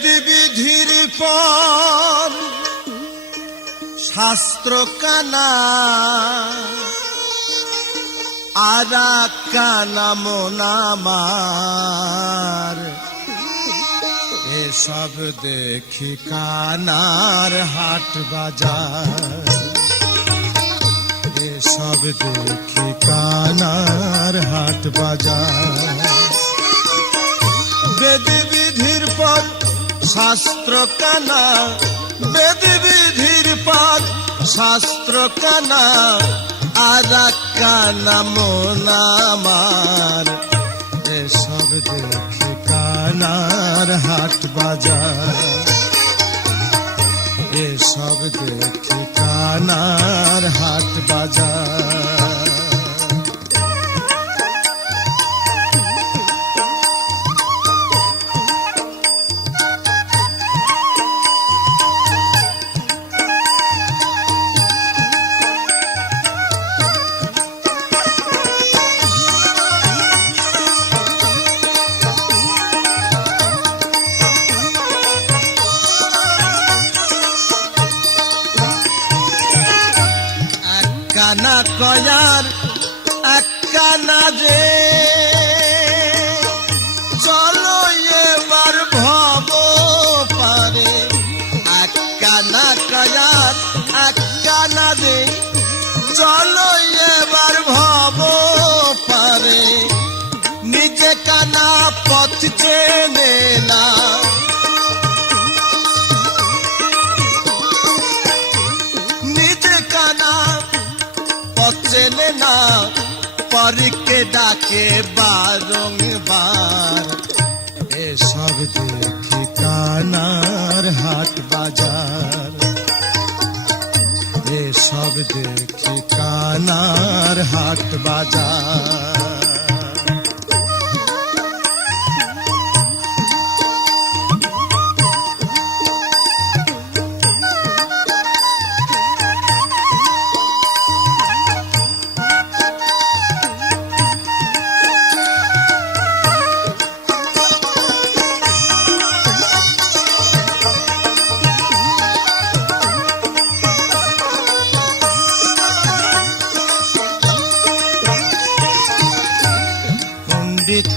বেদ বিধির পর শাস্ত্র কানা আরা কানা মোনামার এসব দেখি কানার হাট বাজার এসব দেখি কানার হাট বাজার বেদ বিধির পর শাস্ত্র কানা বেদ বিধির পর শাস্ত্র কানা আরা কানা মোনামার এসব দেখি কানার হাট বাজার এসব দেখি কানার হাট বাজার কানা কয়ার এক কানা রে চলো এবার ভব পারে এক কানা কয়ার এক কানা রে চলো এবার ভব পারে নিজে কানা পথ চেনে না নিজে কানা চেনে না পরকে ডাকে বারংবার এসব দেখি কানার হাট বাজার এসব দেখি কানার হাট বাজার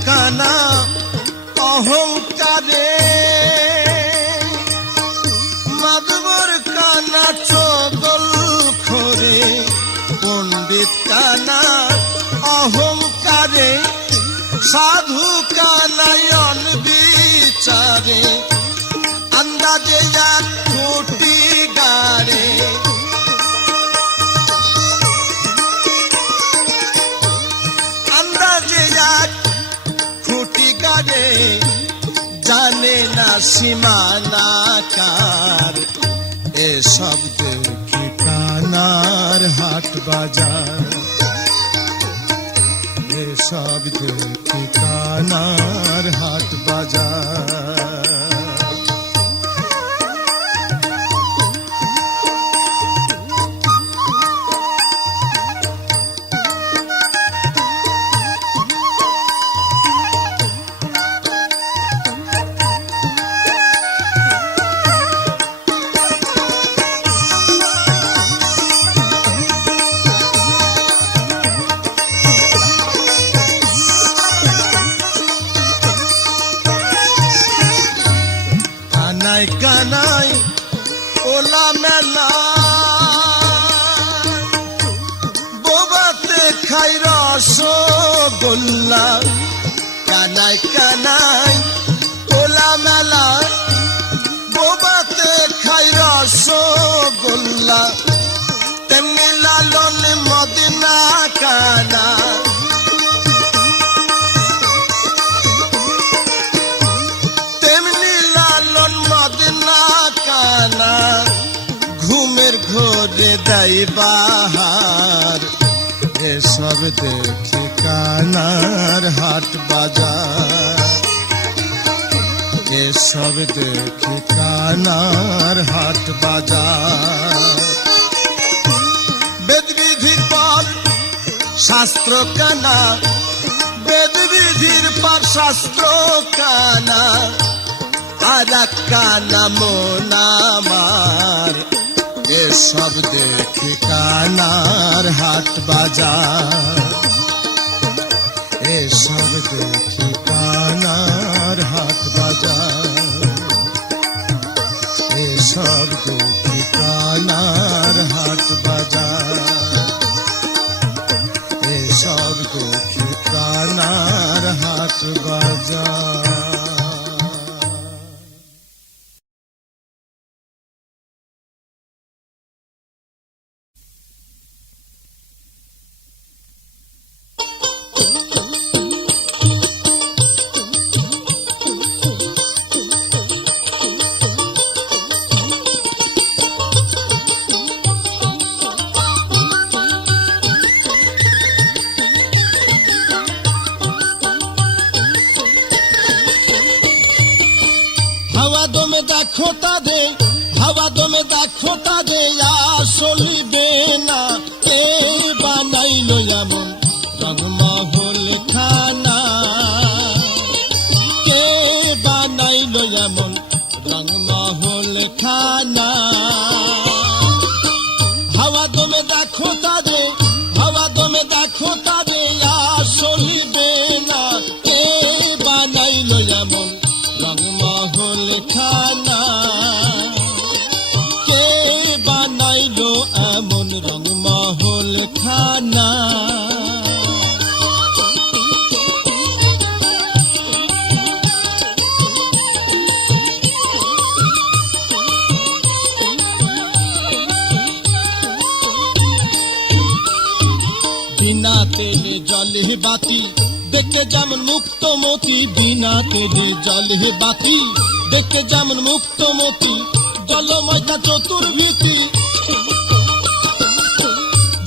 কানা অহংকারে মাধবর কানা চগল খরে পণ্ডিত কানা অহংকারে সাধু কানায়ন বিচারে আন্দাজে এক খুঁটি গাড়ে আন্দাজে এক খুঁটি গাড়ে জানে না সীমানা কার এসব দেখি কানার হাট বাজার এসব দেখি কানার হাট বাজার কানাই কানাই ওলা মেলা বোবাতে খাই রসগোল্লা কানাই কানাই ওলা মেলা বোবাতে খাই রসগোল্লা তেমনি লালন মদিনা কানা ঘুমের ঘোরে দাই বাহার এসব দেখি কানার হাট বাজার এসব দেখি কানার হাট বাজার বেদ বিধির পর শাস্ত্র কানা বেদ বিধির পর শাস্ত্র কানা আর কানা মন আমার, এসব দেখি কানার হাট বাজার, এসব দেখি কানার হাট বাজার, এসব দেখি কানার হাট বাজার, এসব দেখি কানার হাট বাজার। হাওয়া দমে দেখো তাদের, হাওয়া দমে দেখো তাদের, আসলিবে না কে বানাইলো এমন রংমহল খানা, কে বানাইলো এমন রংমহল খানা। হাওয়া দমে দেখো তাদের, হাওয়া দমে দেখো তাদের, আসলিবে না কে বানাইলো এমন রংমহল খানা, কে বানাইলো এমন রংমহল খানা। বিনা তেলে জলে বাতি দেখে যেমন মুক্তমতি, বিনা তেলে জলে বাতি দেখে যেমন মুক্তমতি, জলময়টা চতুর্ভীতি,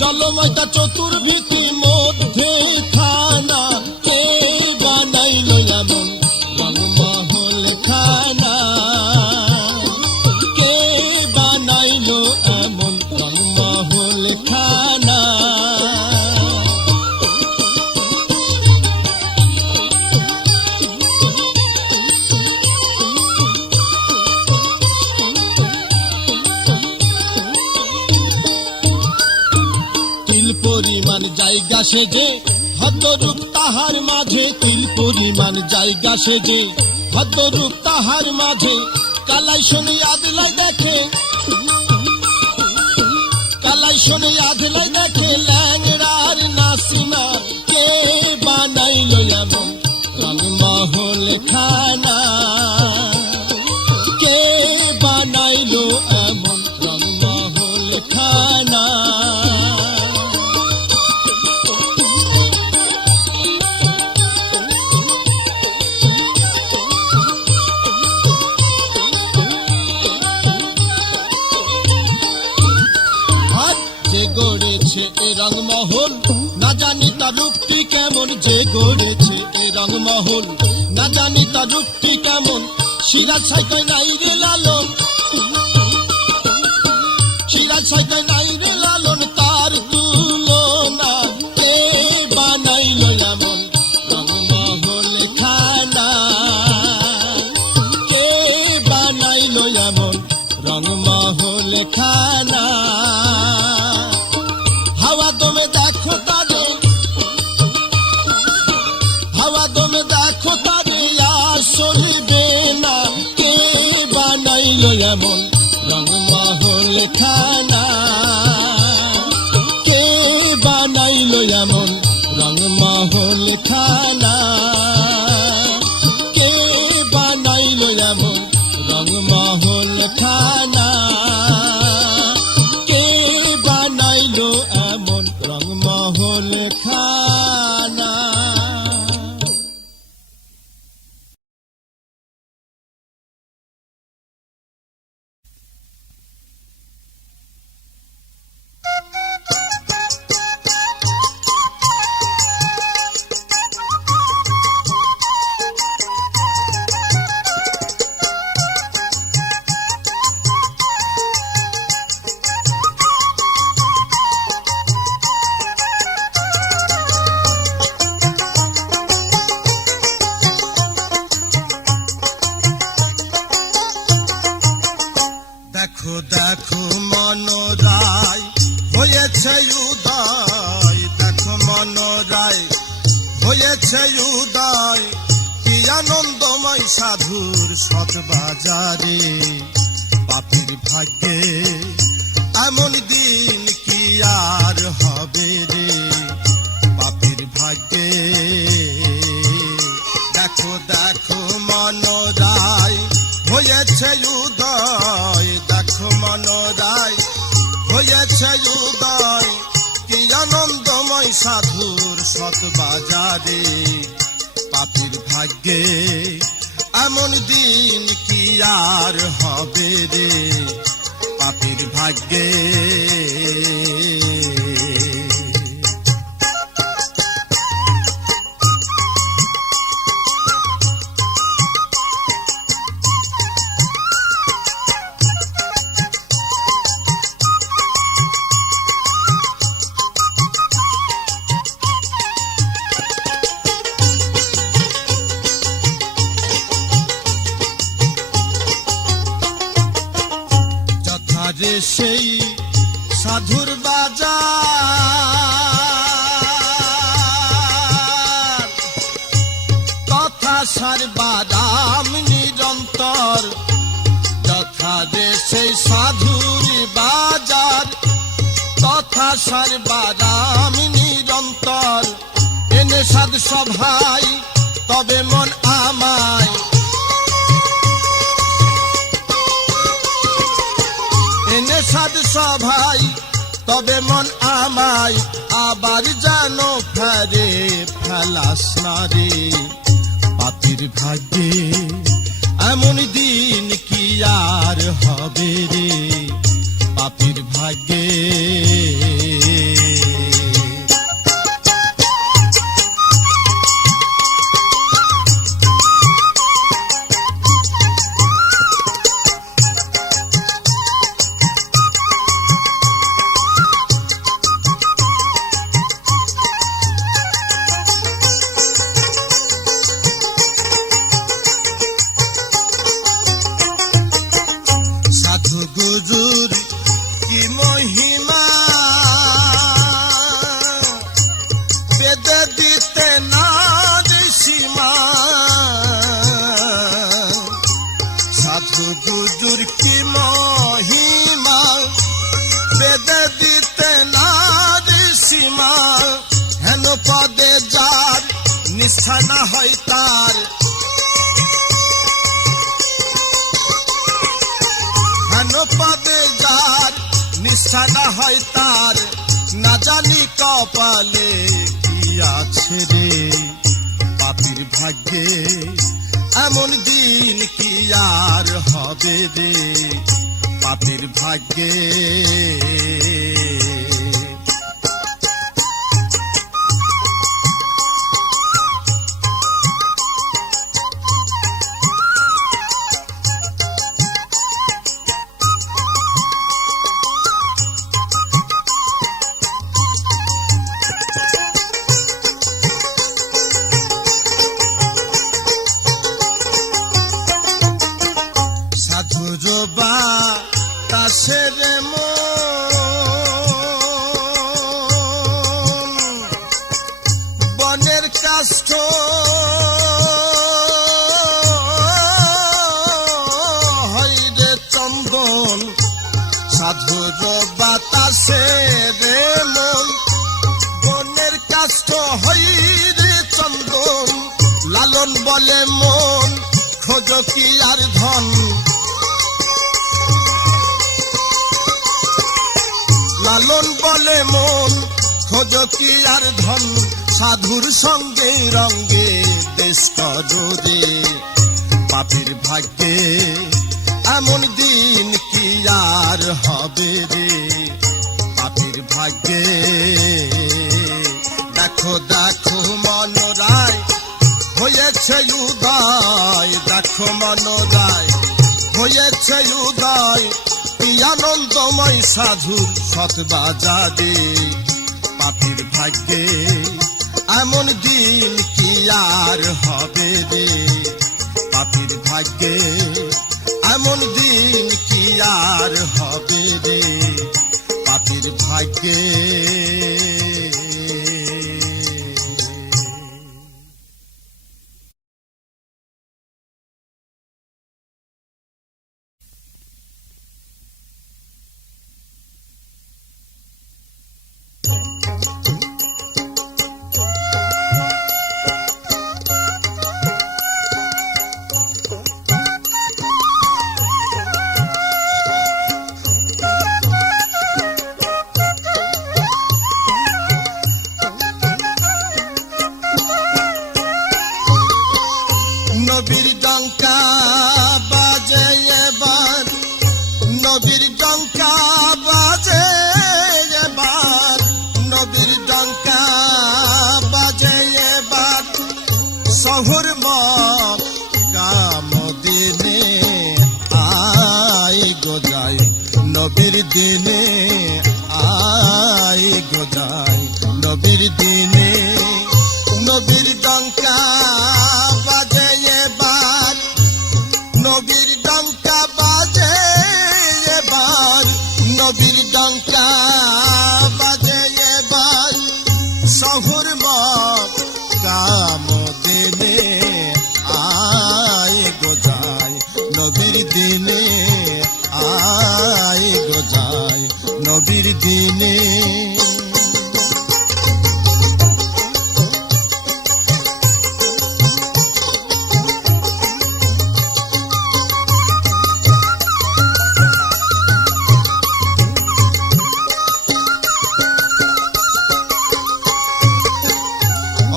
জলময়টা চতুর্ভীতি মধ্যে খানা, কে বানাইলো এমন রংমহল খানা, কে বানাইলো এমন রংমহল খানা। তিল পরিমাণ জায়গা সেজে ভদ্ররূপ তাহার মাঝে, তিল পরিমাণ জায়গা সেজে ভদ্ররূপ তাহার মাঝে, কালাই শুনি আদলাই দেখে, কালাই শুনি আদলাই দেখে ল্যাংড়ার নাসিনা, কে বানাইলো এমন রংমহল খানা, কে বানাইলো এমন রংমহল খানা। যে গড়েছে এ রংমহল না জানি তার রূপটি কেমন, যে গড়েছে এ রংমহল না জানি তার রূপটি কেমন, সিরাজ সাইকাই নাই রে লালন, সিরাজ সাইকাই নাই রে লালন তার তুলনা, কে বানাইলো এমন রংমহল খানা, কে বানাইলো এমন রংমহল খানা। হাওয়া দমে দেখো তাদের, হাওয়া দমে দেখো তাদের, আসলিবে না কে বানাইলো এমন রংমহল খানা, কে বানাইলো এমন রংমহল খানা, কে বানাইলো এমন রংমহল খানা, কে বানাইলো এমন রংমহল খানা। দেখো মনোরায় হয়েছে উদয়, দেখো মনোরায় হয়েছে উদয়, কি আনন্দময় সাধুর সৎ বাজারে। পাপীর ভাগ্যে এমন দিন কি আর হবে রে, পাপীর ভাগ্যে। দেখো দেখো মনোরায় হয়েছে উদয়, দেখো মনোরায় হয়েছে উদয়, কি আনন্দময় সাধুর সৎ বাজারে। পাপীর ভাগ্যে এমন দিন কি আর হবে রে, পাপীর ভাগ্যে। যে সেই সাধুর বাজার, তথা সারবারাম নিরন্তর। যথা যে সেই সাধুর বাজার, তথা সারবারাম নিরন্তর। এনে সাধ সভায় তবে মন আমায়, এনে সাধ সভায় তবে মন আমায়। আবার জানো ফেরে ফেলাস না রে, পাপীর ভাগ্যে এমন দিন কি আর হবে রে, পাপীর ভাগ্যে। গুজুর কি মহিমা বেদে দিতে না সীমা, সাধু গুজুর কি মহিমা বেদে দিতে না সীমা। হেন পদে যার নিষ্ঠা না হয় তার, পদে যার নিষ্ঠা না হয় তার। না জানি কপালে কি আছে রে, পাপীর ভাগ্যে এমন দিন কি আর হবে রে, পাপীর ভাগ্যে। সাধুরবা তাসের মন বনের কাষ্ঠ, হইরে চন্দন। সাধুরবা তাসের মন বনের কাষ্ঠ, হইরে চন্দন। লালন বলে মন খোঁজ কি আর ধন, লালন বলে মন খোঁজ কি আর ধন। সাধুর সঙ্গে রঙ্গে দেশ করো রে, পাপীর ভাগ্যে এমন দিন কি আর হবে রে, পাপীর ভাগ্যে। দেখো দেখো মনোরায় হয়েছে উদয়, দেখো মনোরায় হয়েছে উদয়, কি আনন্দময় সাধুর সৎ বাজারে। পাপীর ভাগ্যে এমন দিন কি আর হবে রে, পাপীর ভাগ্যে এমন দিন কি আর হবে নবীর দিনে আয় গো যাই নবীর দিনে নবীর ডঙ্কা বাজে এবার নবীর ডঙ্কা বাজে এবার নবীর ডঙ্কা বাজে এবার শহুর মক্কা মদিনে আয় গো যাই নবীর দিনে আয় গো যাই নবীর দিনে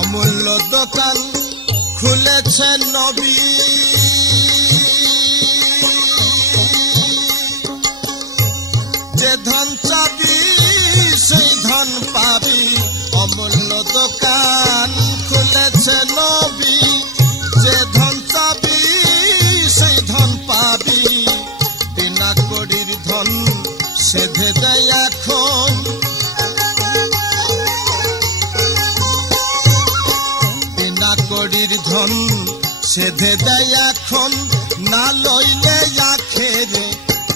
অমূল্য দোকান খুলেছেন নবী যে ধন চাবি সেই ধন পাবি অমূল্য দোকান খুলেছে নবী যে ধন চাবি সেই ধন পাবি বিনা কড়ির ধন সেধে দেয় এখন বিনা কড়ির ধন সেধে দেয় এখন না লইলে আখেরে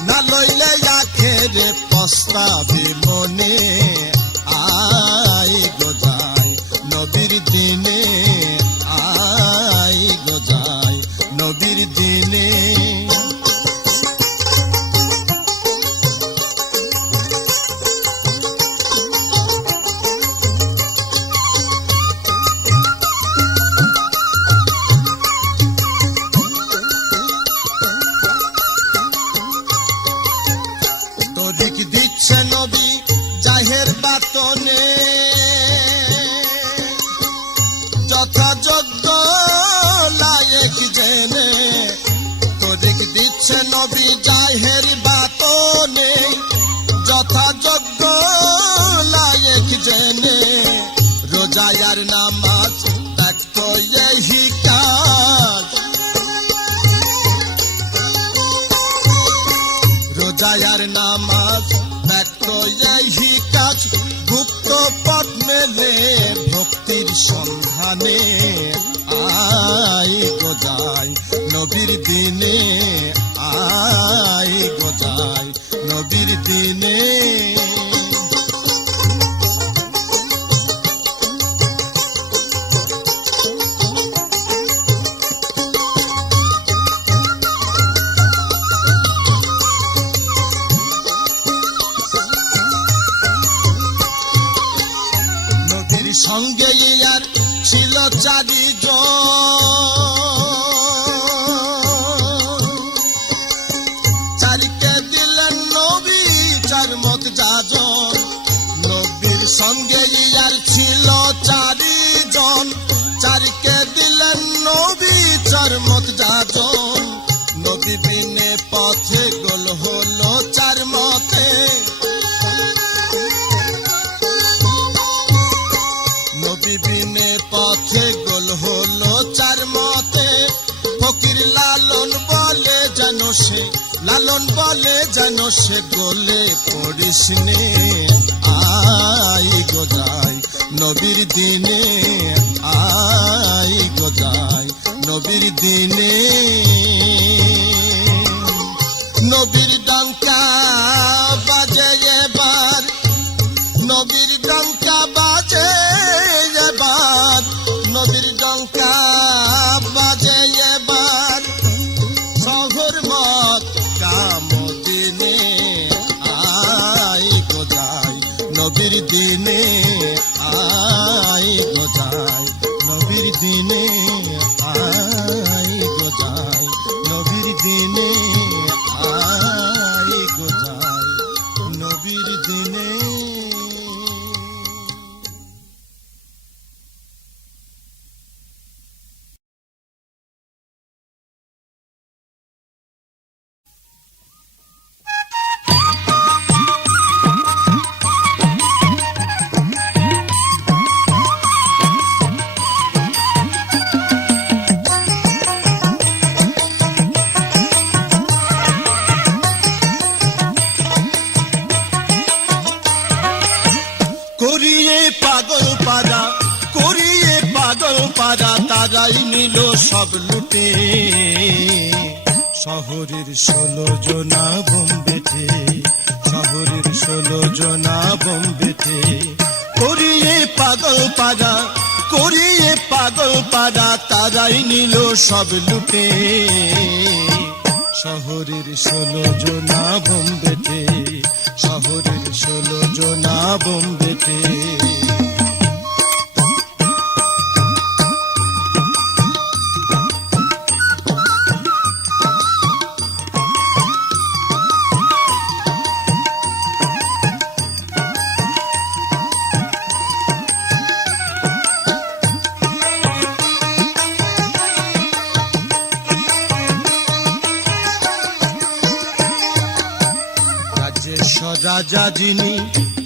না লইলে আখেরে পস্তাবি মনে আয় গো যাই নবীর দিনে আয় গো যাই নবীর দিনে তরিক দিচ্ছে নবী জাহের বাতনে যথাযোগ্য লায়েক জেনে তরিক দিচ্ছে নবী জাহের বাতনে যথাযোগ্য লায়েক জেনে রোজায়ার নামাজ দেখতো এই কাজ রোজায়ার নামাজ দেখতো এই কাজ গুপ্ত পথ মেলে ভক্তির সন্ধানে আয় গো যাই নবীর দিনে আয় গো যাই নবীর দিনে নবীর সঙ্গে আর ছিল চারিজন চারিকে দিলেন নবী চার মত যাজন নবীর সঙ্গে আর ছিল চারিজন চারিকে দিলেন নবী চার মত যাজন নবী বিনে পথে গোল হলো চার মতে নবী বিনে পথে গোল হলো চার মতে ফকির লালন বলে যেন সে গোলে পড়িস নে আয় গো যাই নবীর দিনে আয় গো যাই নবীর দিনে নবীর ডঙ্কা বাজে এবার নবীর ডঙ্কা বাজে এবার নবীর ডঙ্কা বাজে এবার শহর মক্কা মদিনে আয় গো যাই নবীর দিনে আয় গো যাই নবীর দিনে আয় গো যাই নবীর দিনে আয় গো যাই নবীর দিনে করিয়ে পাগল পারা, করিয়ে পাগল পারা, তারাই নিল সব লুটে। শহরের 16 জনা বোম্বেতে, শহরের 16 জনা বোম্বেতে, করিয়ে পাগল পারা, করিয়ে পাগল পারা, তারাই নিল সব লুটে। শহরের 16 জনা বোম্বেতে, শহরের 16 জনা বোম্বেতে। রাজা যিনি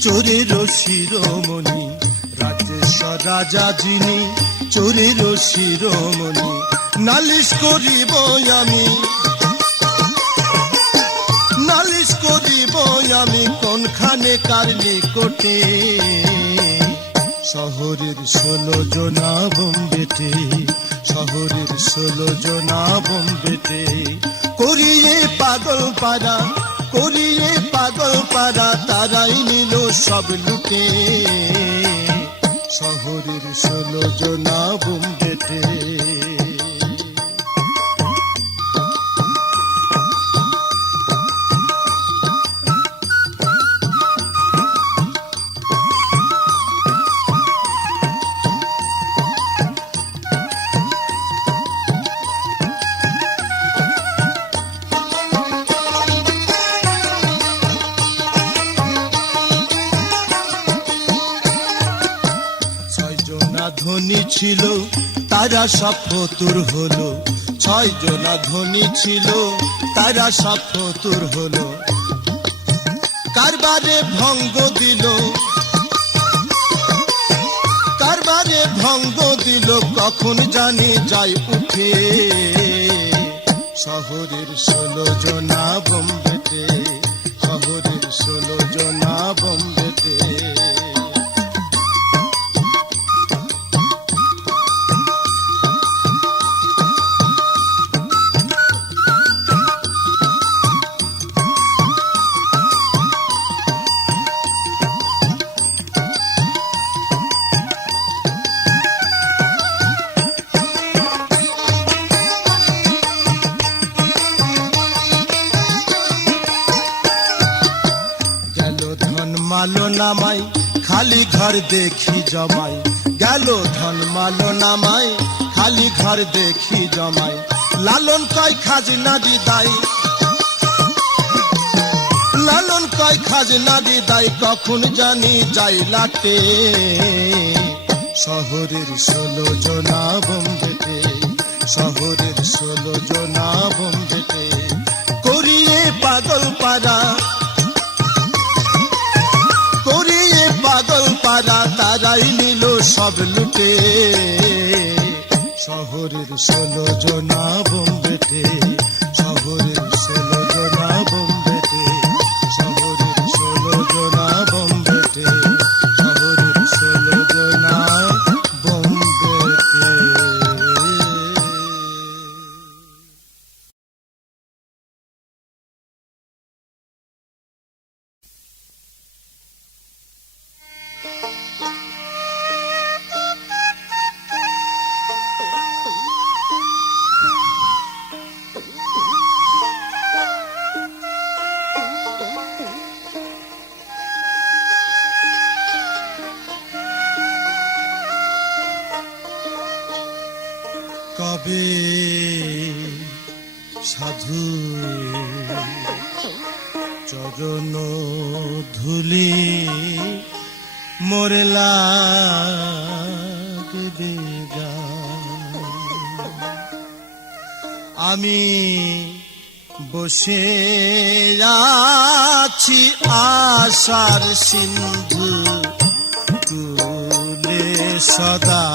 চোরের শিরোমণি, রাজেশ্বর রাজা যিনি চোরের শিরোমণি, নালিশ করিব আমি, নালিশ করিব আমি কোনখানে কার নিকটে। শহরের 16 জনা বোম্বেতে, শহরের 16 জনা বোম্বেতে, করিয়ে পাগল পারা, করিয়ে পাগল পারা, তারাই নিল সব লুটে। শহরের 16 জনা বোম্বেতে। ধনী ছিল তারা সব ফতুর হলো, 6 জনা ধনী ছিল তারা সব ফতুর হলো। কারবারে ভঙ্গ দিল, কারবারে ভঙ্গ দিল, কখন জানি যাই উঠে। শহরের 16 জনা বোম্বেতে, শহরের 16 জনা বোম্বেতে। মালো নামাই খালি ঘর দেখি জমাই, গেল ধন মালো নামাই খালি ঘর দেখি জমাই। লালন কয় খাজনা দিদাই, লালন কয় খাজনা দিদাই, কখন জানি যাই লাটে। শহরের 16 জনা বোম্বেতে, শহরের 16 জনা বোম্বেতে, করিয়ে পাগল পারা, করিয়ে পাগল পারা, তারাই নিল সব লুটে। শহরের 16 জনা বোম্বেতে, শহরের 16 জনা বোম্বেতে, শহরের 16 জনা বোম্বেতে, শহরের 16 জনা বোম্বেতে। কবে সাধু চরণ ধুলি মোরে লাগবে গান, আমি বসে আছি আশার সিন্ধু তুলে সদা,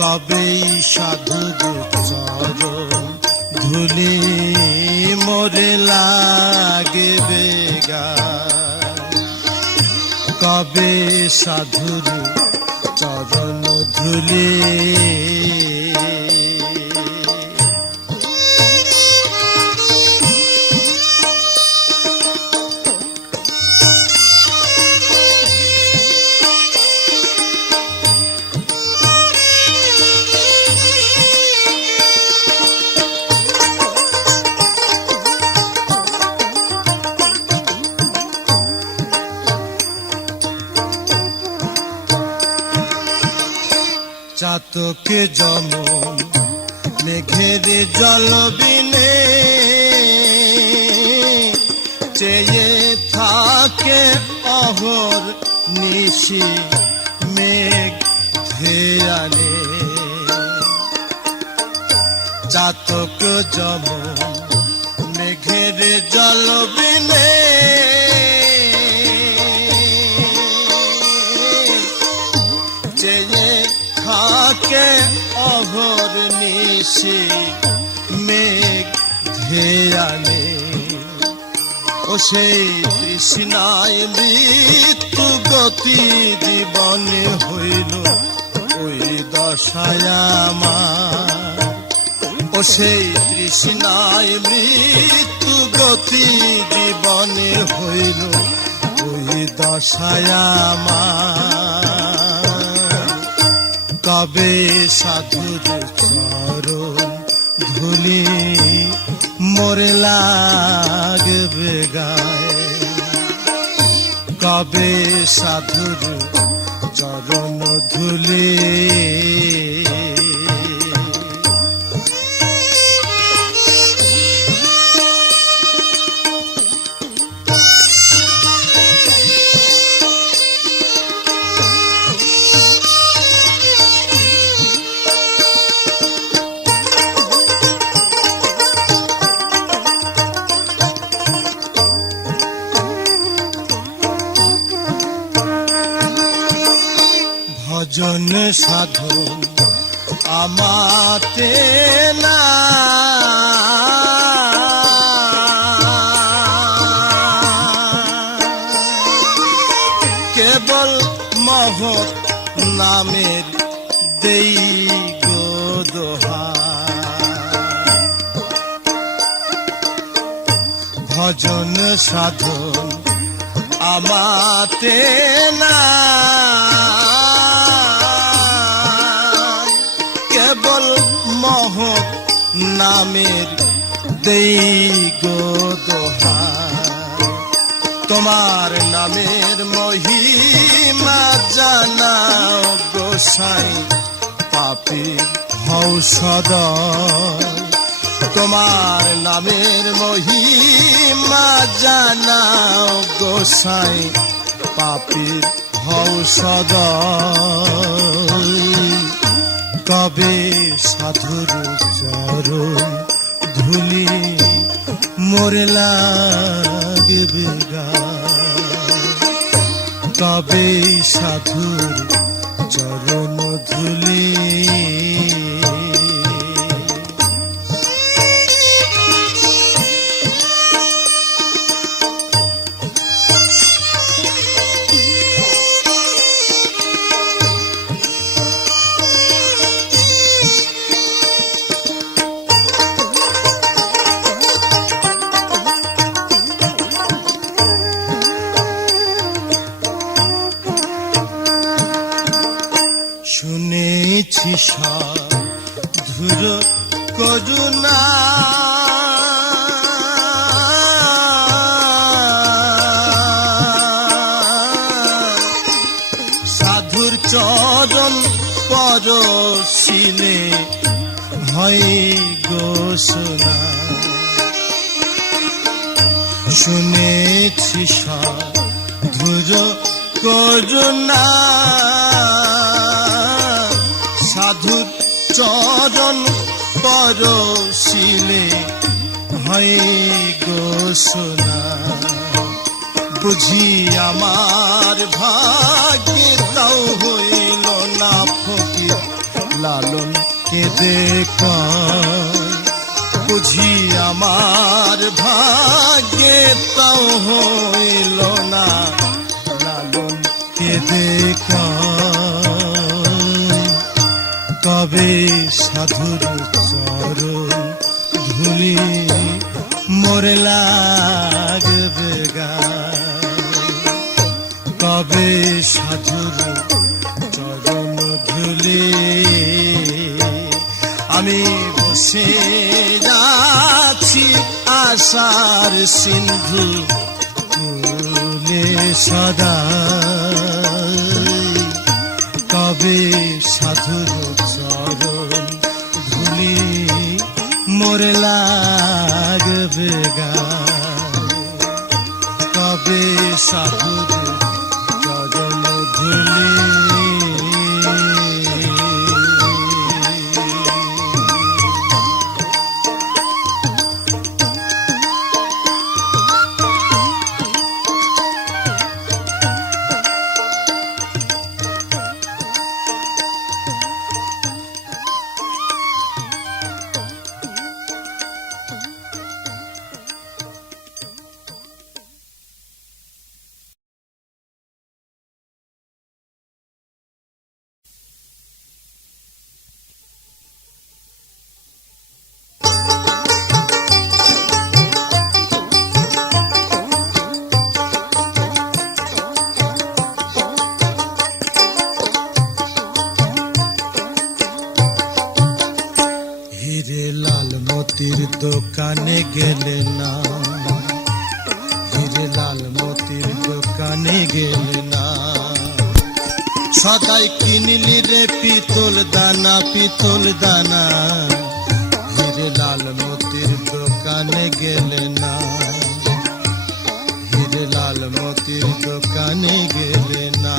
কবেই সাধু চরণ ধুলি মোরে লাগবে গান। কবে সাধুর চরণ ধুলি চাতকে যেমন মেঘের জল বিনে চেয়ে থাকে অহর নিশি মেঘ ধেয়ে আনে চাতক যেমন মেঘের জল বিনে চেয়ে থাকে অহর নিশি মেঘ ধেয়ে আনে ও সেই তৃষ্ণায় মৃত্যু গতি জীবনে হইল ওই দশায় আমার ও সেই তৃষ্ণায় মৃত্যু গতি জীবনে হইল ওই দশায় আমার কবে সাধুর চরণ ধুলি মোরে লাগবে গায়ে কবে সাধুর চরণ ধুলি ভজন সাধন আমাতে না কেবল মহৎ নামের দেই গো দোহাই ভজন সাধন আমাতে না কেবল মহৎ নামের দেই গো দোহাই তোমার নামের মহিমা জানাও গোসাই পাপী হও সদয় তোমার নামের মহিমা জানাও গোসাই পাপী হও সদয় কবে সাধুর চরণ ধুলি মোরে লাগবে গায়ে কবে সাধুর চরণ ধুলি শুনেছি সাধুর করুণা সাধুর চরণ পরশিলে হয় গো সোনা শুনেছি সাধুর করুণা সাধুর চরণ পরশিলে হয় গো সোনা বুঝি আমার ভাগ্যে তাও হইল না ফকির লালন কে দেখায় বুঝি আমার ভাগ্যে তাও হইল না লালন কেঁদে কবে সাধুর চরণ ধুলি মোরে লাগবে কবে সাধুর চরণ ধুলি আমি বসে যাচ্ছি আশার সিন্ধু সদা কবে সাধুর চরণ ধুলি মোরে লাগবে কবে সাধুর চরণ ধুলি দোকানে গেলে না হিরে লাল মতির দোকানে গেলে না সদাই কিনলি রে পিতল দানা হিরে লাল মতির দোকানে গেলে না হিরে লাল মতির দোকানে গেলে না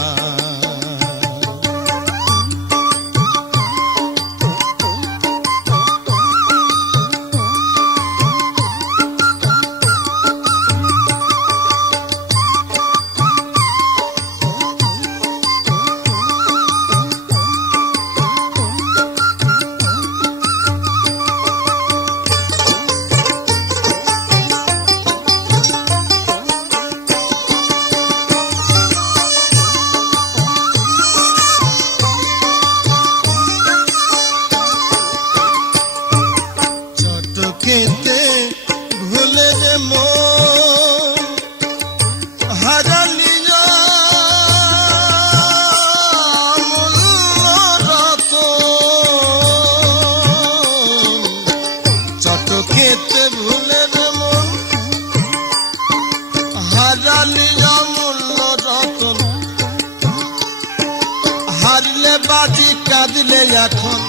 হারলে বাজি কাঁদলে এখন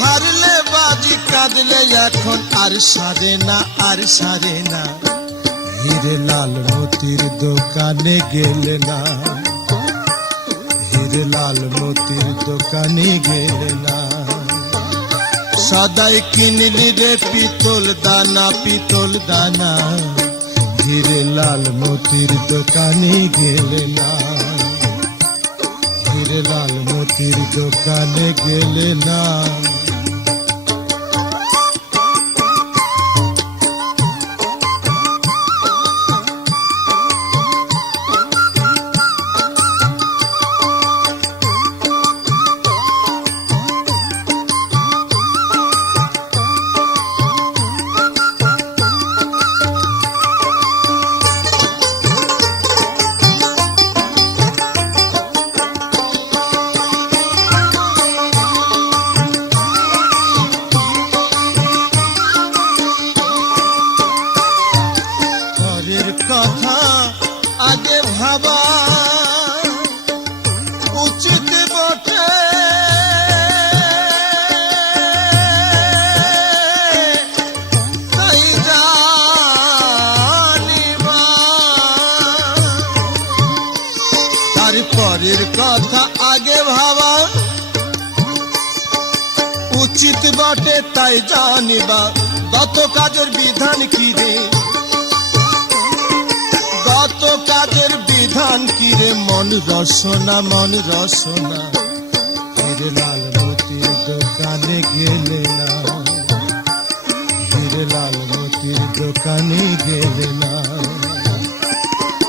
হারলে বাজি কাঁদলে এখন আর সারে না হিরে লাল মতির দোকানে গেলে না হিরে লাল মতির দোকানে গেলে না সদাই কিনলি রে পিতল দানা হিরে লাল মতির দোকানে গেলে না হিরে লাল মতির দোকানে গেলে না কথা আগে ভাবা উচিত বটে তাই জানিবা তারপরের কথা আগে ভাবা উচিত বটে তাই জানিবা দত কাজের বিধান কি রে কত কাজের বিধান কি রে মন রসনা হিরে লাল মতির দোকানে গেলে না হিরে লাল মতির দোকানে গেলে না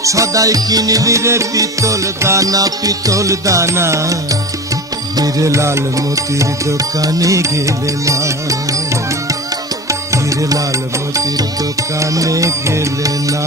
সদাই কিনলি রে পিতল দানা পিতল দানা হিরে লাল মতির দোকানে গেলে না হিরে লাল মতির দোকানে গেলে না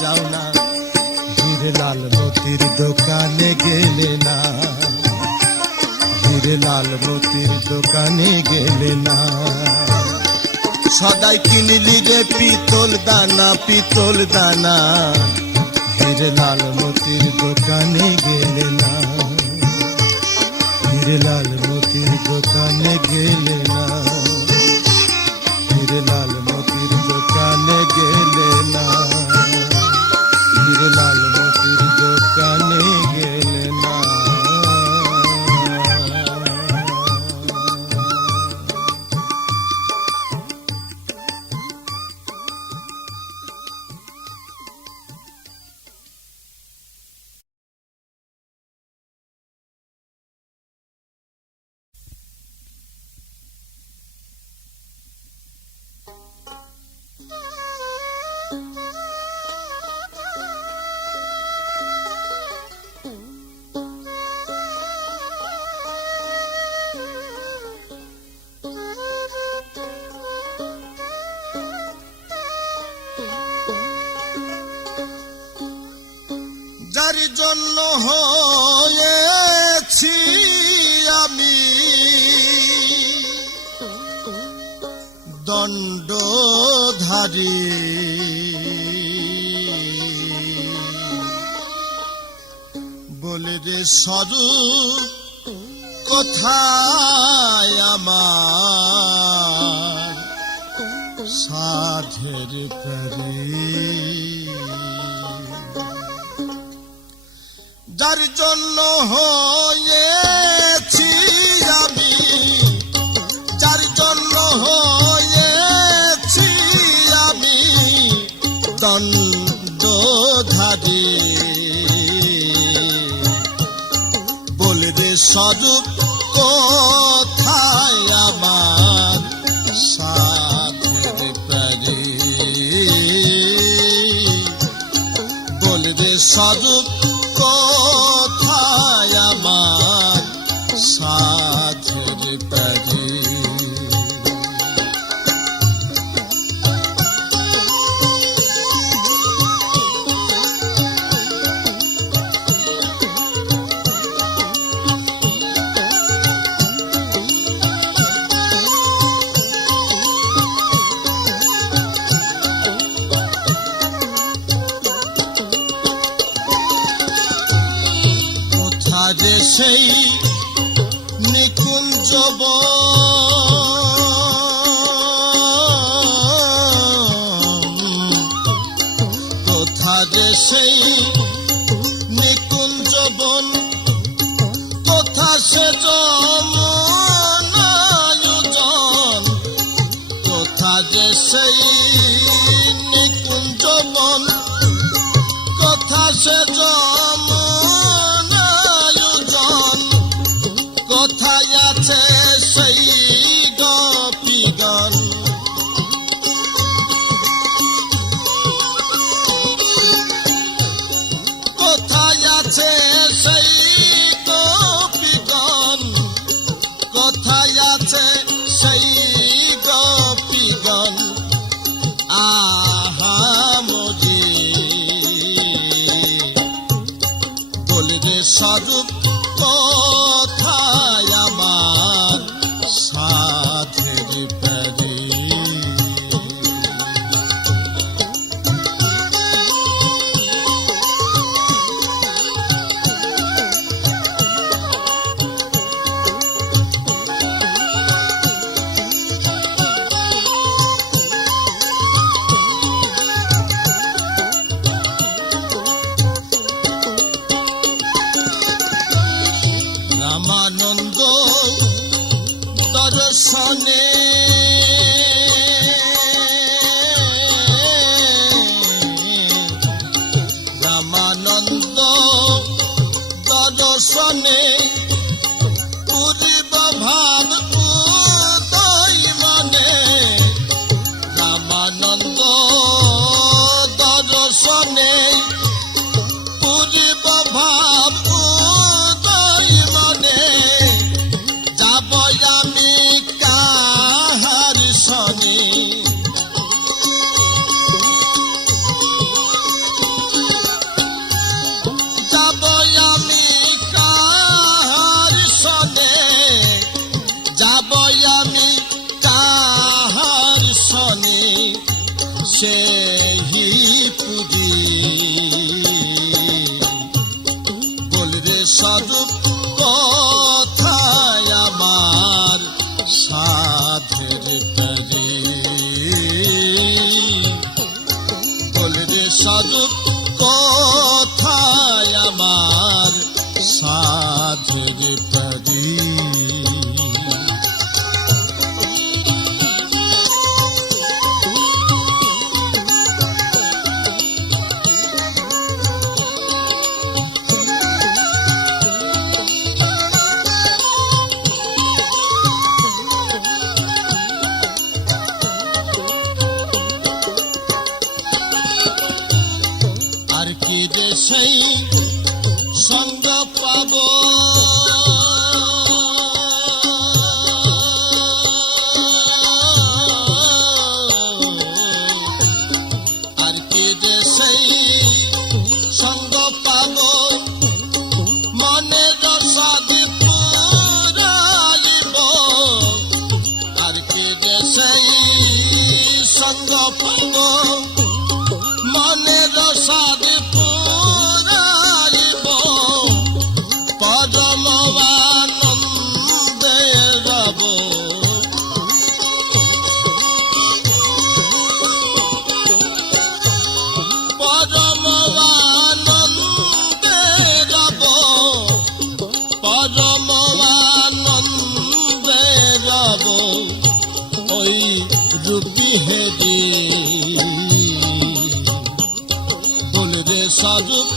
যাও না হিরে লাল মতির দোকানে গেলে না হিরে লাল মতির দোকানে গেলে না সদাই কিনলি রে পিতল দানা পিতল দানা হিরে লাল মতির দোকানে গেলে না হিরে লাল মতির দোকানে গেলে না হিরে লাল মতির দোকানে গেলে না হিরে লাল মতির দোকানে গেলে না যার জন্য হয়েছি আমি দণ্ডধারী বলে রে স্বরূপ কোথায় আমার সাধের পরি যার জন্য হয়েছি আমি যার জন্য হয়েছি আমি দণ্ডধারী বলে দে স্বরূপ কোথায় আমার সাধের পরি বলে দে স্বরূপ কোথায় আমার সাধের পরি যে সেই নিকুঞ্জ কোথা যে সেই নিকুঞ্জ বন কোথা সে যমনায়োজন কোথা যে সেই নিকুঞ্জ বন কোথা সে কোথায় আছে সেই গোপীগণ কোথায় আছে সেই গোপীগণ কোথায় আছে সেই গোপীগণ দর্শনে রামানন্দ দর্শনে পূর্ব ভাব উদয় মনে রামানন্দ দর্শনে পূর্ব ভাব উদয় মনে যাব আমি কাহার সনে যাব আমি কাহার সনে যাব আমি কাহার সনে সেই পুরী বলরে স্বরূপ কথায় আমার সাধের তরে বলরে স্বরূপ কথায় আমার সাধের তরে আর কি যে সেই সঙ্গ পাব আর কি যে সেই সঙ্গ পাব মনে রসাদি পুরাইব আর কি যে সেই সঙ্গ পাব মনে রসাদ পুরাইব পরম আনন্দে রব পরম আনন্দে রব পরম আনন্দে রব ওই রূপী হেরি বলরে স্বরূপ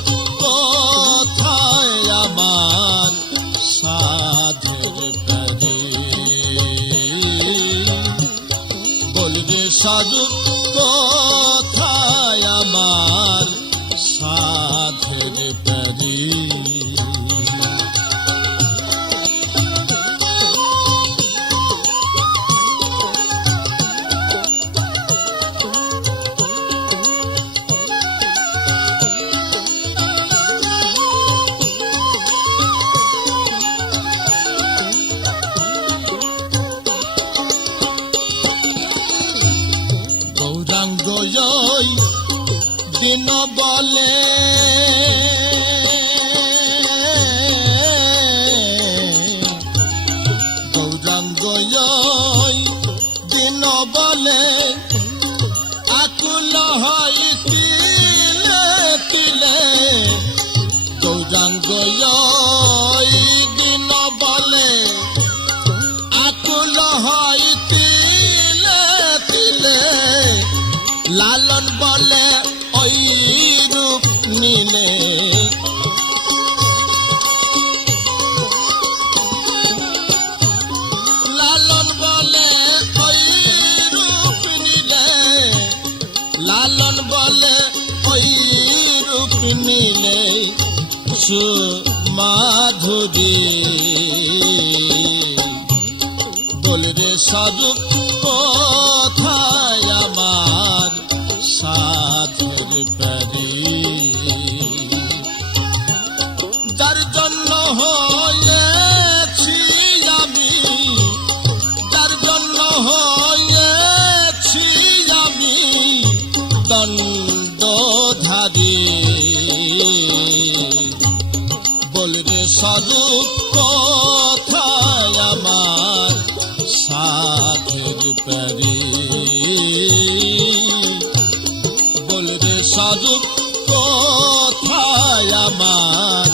কথায় আমার সাধের তরে বলরে স্বরূপ কথায় আমার সাধের তরে গৌরাঙ্গ দিন বলে গৌরাঙ্গ দিন বলে আকুল হয় তিলে তিলে গৌরাঙ্গ দিন বলে আকুল হয় তিলে তিলে লালন বলে ওই রূপ নিলে লালন বলে ওই রূপ নিলে লালন বলে ওই রূপ নিলে সুমাধুরী বলরে স্বরূপ কথায় আমার সাধের তরে যার জন্য হয়েছি আমি যার জন্য হয়েছি আমি দণ্ডধারী বলরে স্বরূপ কথায় আমার সাধের তরে বলরে স্বরূপ কথায় আমার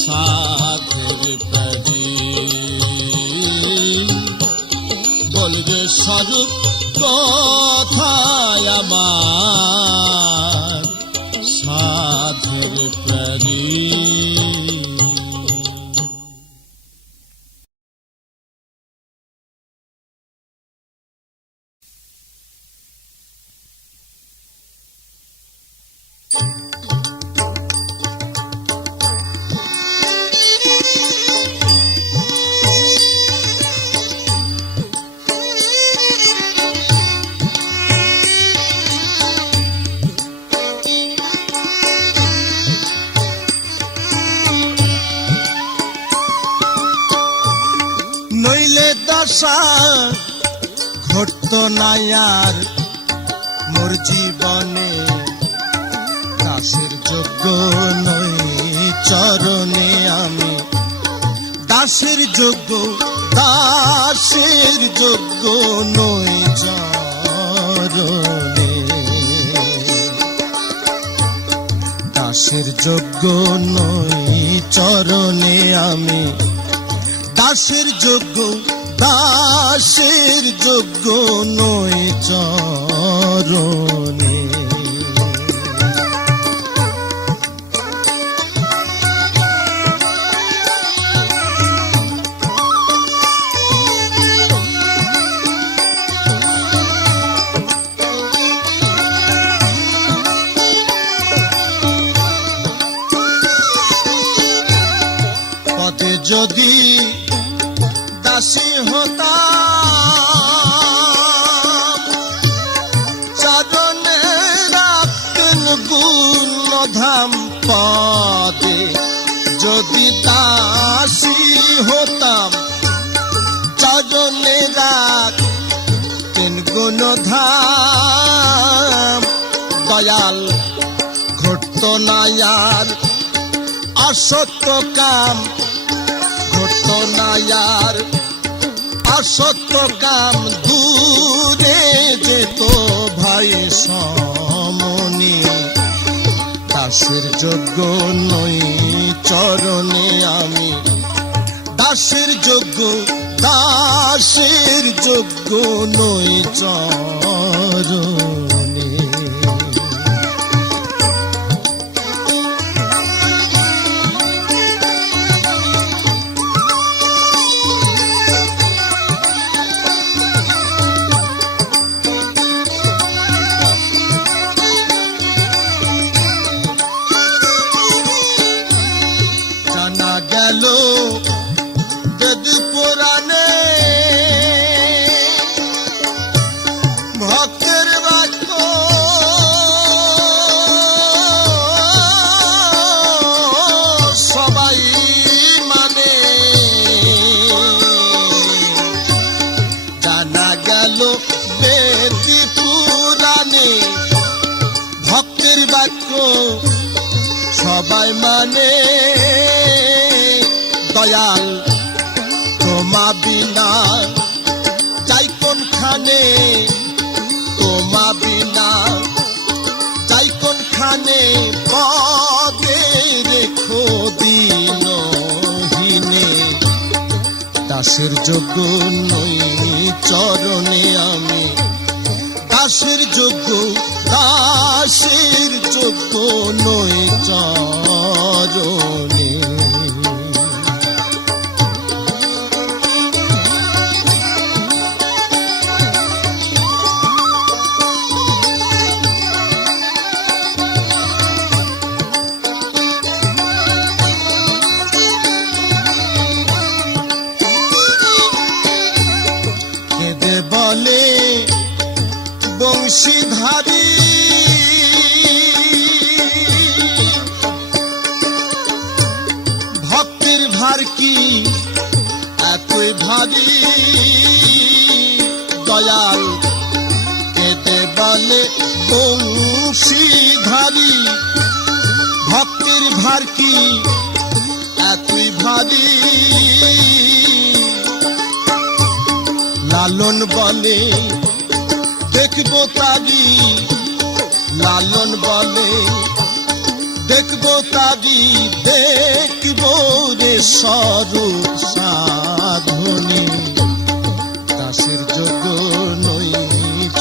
সাধের তরে পাগল রে স্বরূপ কোথায় আমার সাধের প্রাণী। নইলে দশা ঘটত না আর মোর জীবনে, দাসের যোগ্য নই চরণে আমি, দাসের যোগ্য, দাসের যোগ্য নই চরণে, দাসের যোগ্য নই চরণে আমি, দাসের যোগ্য, দাসের যোগ্য নই চরণে। পদে যদি দাসী হতাম, চরণে রাখতেন গুণধাম, পদে যদি দাসী হতাম, চরণে রাখতেন গুণধাম, দয়াল ঘটত না আর অসত্য কাম, ঘটত না আর অসত্য কাম, দূরে যেত ভাই সমনি, দাসের যোগ্য নই চরণে আমি, দাসের যোগ্য, দাসের যোগ্য নই চরণে। গেল বেদ পুরাণে ভক্তের বাক্য, সবাই মানে, জানা গেল বেদ পুরাণে ভক্তের বাক্য সবাই মানে, দয়াল তোমা বিনা যাই কোনখানে, তোমা বিনা যাই কোনখানে, পদে রেখো দিনহীনে, দাসের যোগ্য নই চরণে আমি, দাসের যোগ্য, দাসের যোগ্য নই চরণে। বলে বংশীধারী ভক্তির ভার কি এতই ভারী, দয়াল কেঁদে বলে বংশীধারী ভক্তির ভার কি এতই ভারী, লালন বলে দেখবো তারি, লালন বলে দেখবো তারি, দেখবো রে স্বরূপ সাধনে, দাসের যোগ্য নই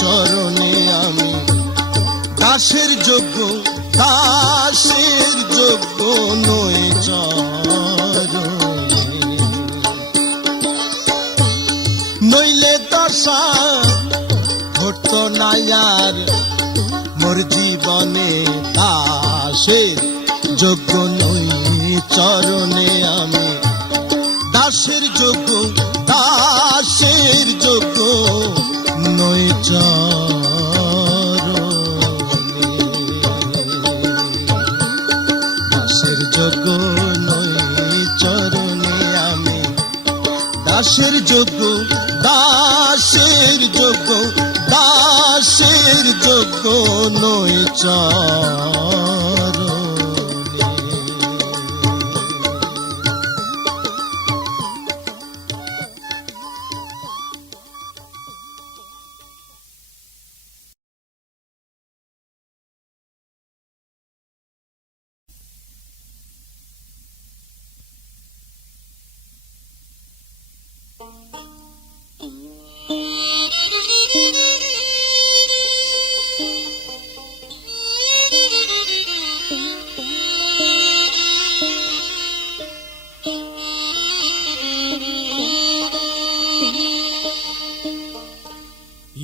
চরণে আমি, দাসের যোগ্য, দাসের যোগ্য নই চরণে, নইলে দশা ঘটত না আর মোর জীবনে, দাসের যোগ্য নই চরণে আমি, দাসের যোগ্য, দাসের যোগ্য নই চরণে, দাসের যোগ্য নই চরণে আমি, দাসের যোগ্য, দাসের যোগ্য, দাসের যোগ্য নই চরণে।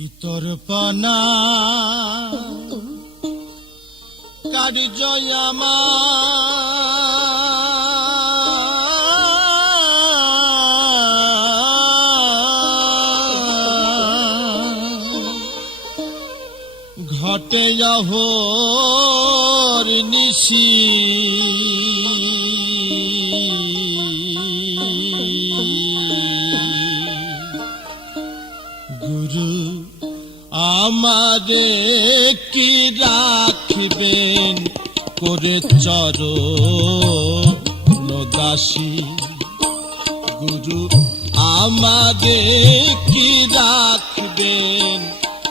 ইতর পানা কার্য আমার ঘটে অহোর নিশি, গুরু আমারে কি রাখবেন করে চরণ দাসী, গুরু আমারে কি রাখবেন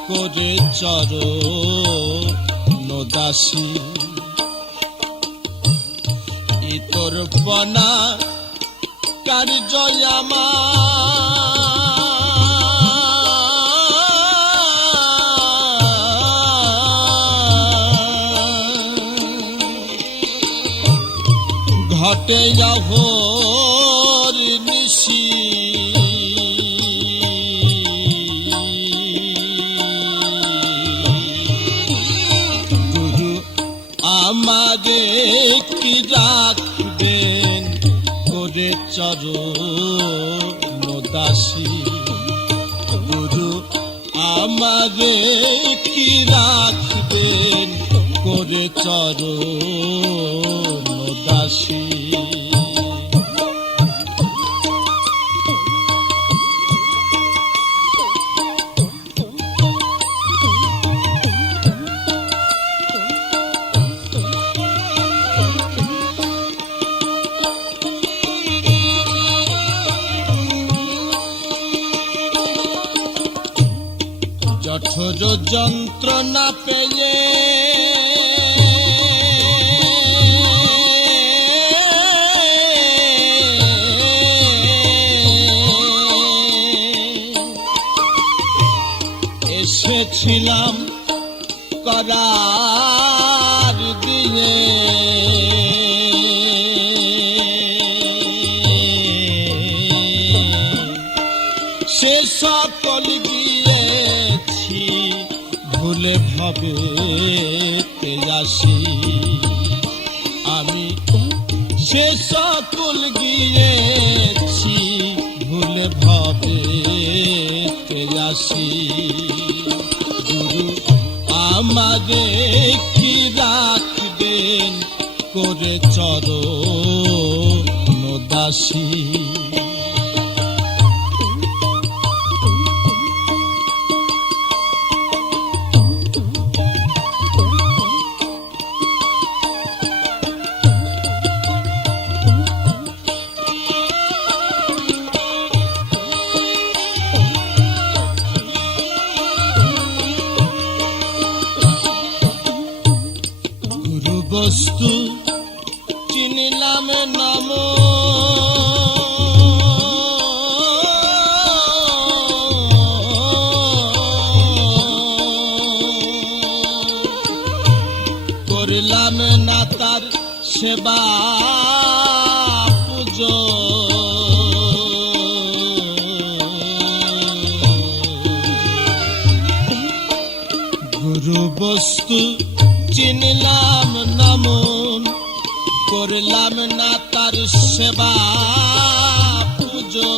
করে চরণ দাসী, ইতর পনা কার্য ঘটে অহোর নিশি, গুরু আমারে কি রাখবেন করে চরণ দাসী, গুরু আমারে কি রাখবেন করে চরণ দাসী। জঠর যন্ত্রণা পেয়ে এসেছিলাম করার দিয়ে, সে সকল গিয়েছি ভুলে ভাবে আসি, আমি সে সকল গিয়েছি ভুলে ভাবে আসি, গুরু আমারে কি রাখবেন করে চরণ দাসী, বস্তু চিনিলাম নাম, সেবা পুজো গুরু বস্তু চিনলাম না মন, করলাম না তার সেবা পুজো।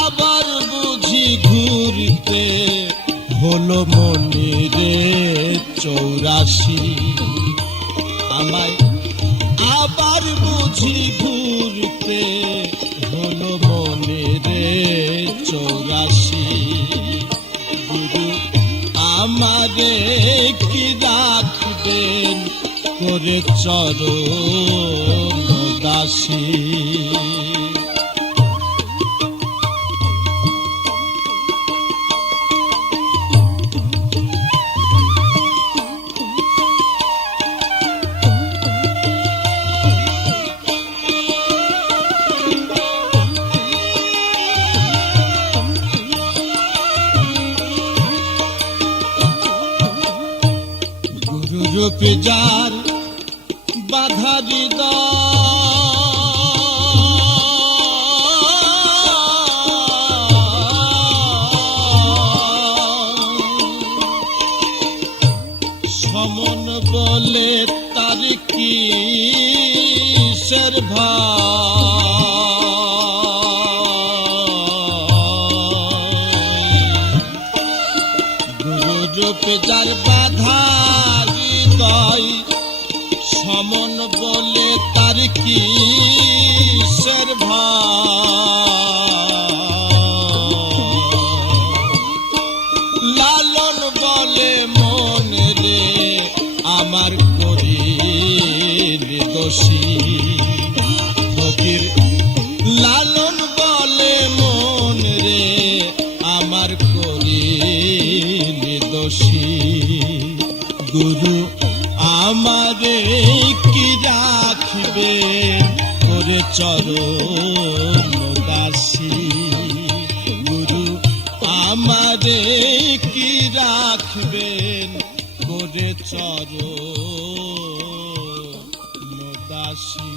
আবার বুঝি ঘুরতে হলো মন্দিরে 84, আমায় আবার বুঝি ঘুরতে হলো মন্দিরে 84। গুরু আমারে কি রাখবেন করে চরণ দাসী। রূপে যার বাধা সমন বলে তার কিসের গুরু রূপে যার বাধা সমন বলে তার কিসের লালন বলে মন রে আমার করিল দোষী। ফকির লালন বলে মন রে আমার করিল দোষী। গুরু আমারে কি রাখবে করে চরণ দাসী। গুরু আমারে কি রাখবেন করে চরণ দাসী।